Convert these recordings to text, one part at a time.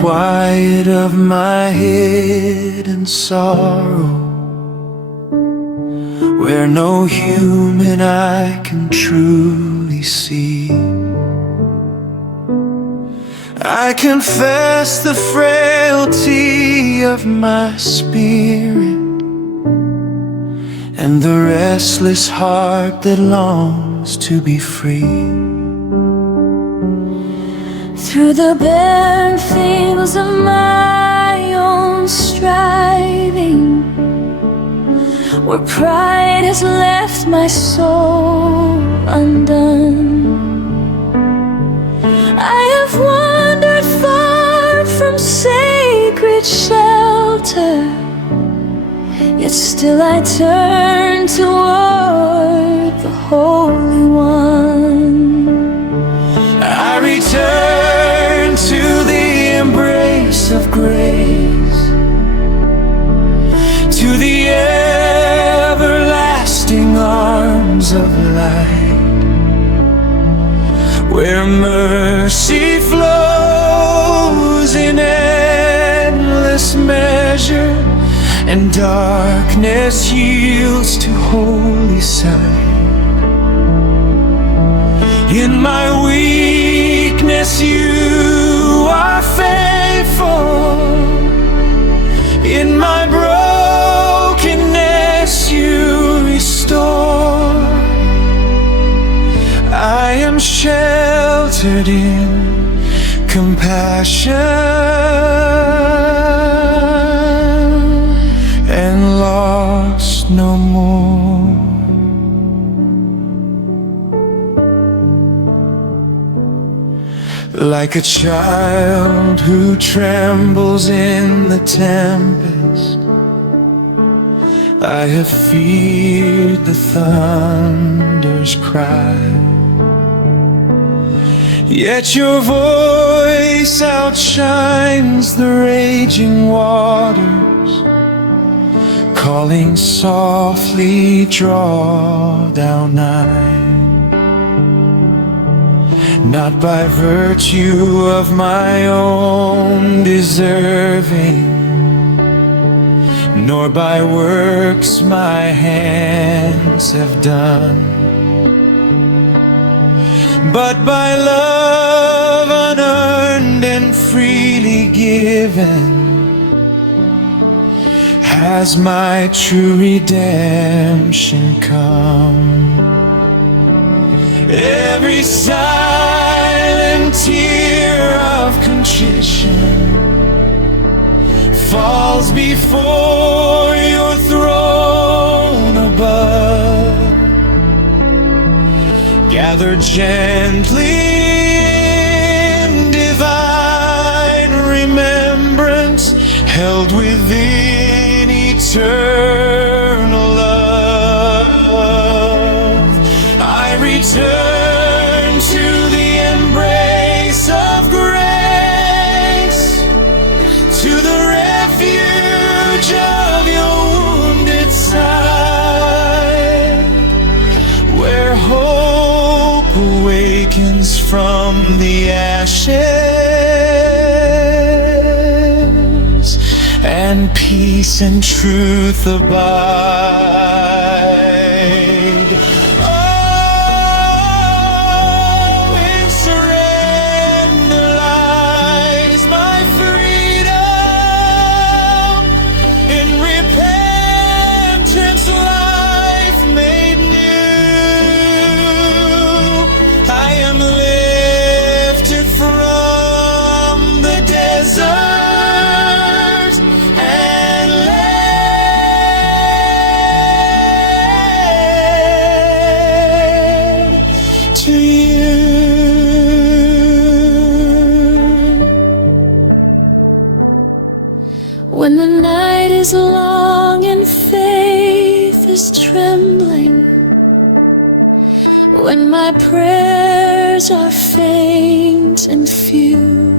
quiet of my hidden sorrow, where no human eye can truly see. I confess the frailty of my spirit and the restless heart that longs to be free. Through the barren fields of my own striving, where pride has left my soul undone, I have wandered far from sacred shelter, yet still I turn toward the Holy One. I return to the embrace of grace, to the everlasting arms of light, where mercy flows in endless measure and darkness yields to holy sight. In my weakness you are faithful, in my brokenness you restore. I am sheltered in compassion and lost no more. Like a child who trembles in the tempest, I have feared the thunder's cry. Yet your voice outshines the raging waters, calling softly, draw down nigh. Not by virtue of my own deserving, nor by works my hands have done, but by love unearned and freely given, has my true redemption come. Every silent tear of contrition falls before your throne above, gathered gently in divine remembrance, held within eternal love. I return to the embrace of grace, to the refuge of your wounded side, where hope awakens from the ashes and peace and truth abide. When the night is long and faith is trembling, when my prayers are faint and few,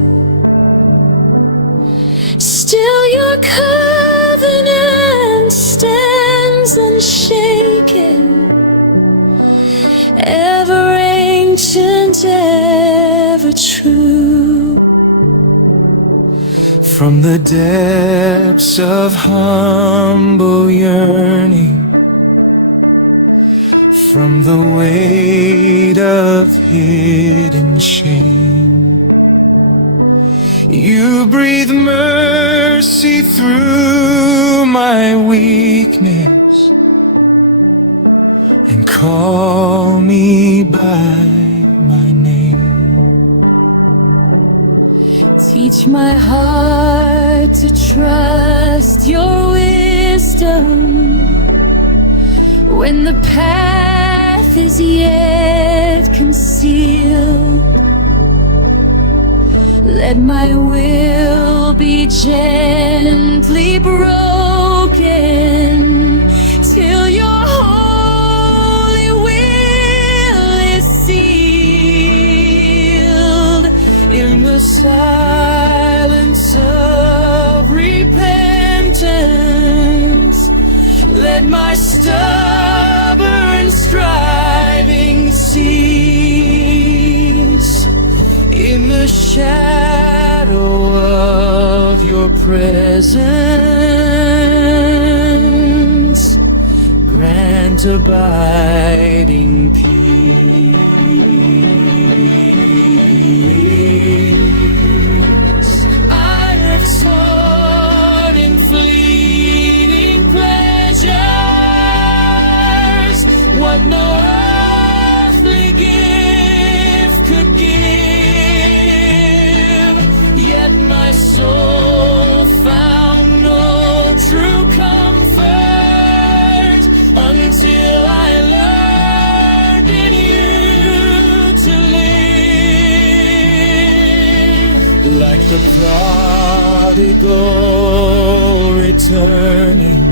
still your covenant stands unshaken, ever ancient, ever true. From the depths of humble yearning, from the weight of hidden shame, you breathe mercy through my weakness and call me by my name. Teach my heart to trust your wisdom when the path is yet concealed. Let my will be gently broken till your holy will is sealed. In the silence of repentance, let my stubborn striving cease. In the shadow of your presence, grant abiding peace. I have sought in fleeting pleasures what no earthly gift could give, yet my soul found no true comfort until I learned in you to live. Like the prodigal returning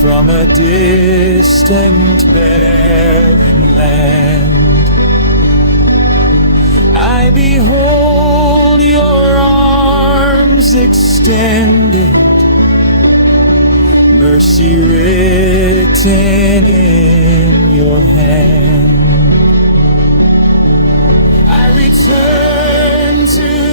from a distant barren land, I behold your arms extended, mercy written in your hand. I return to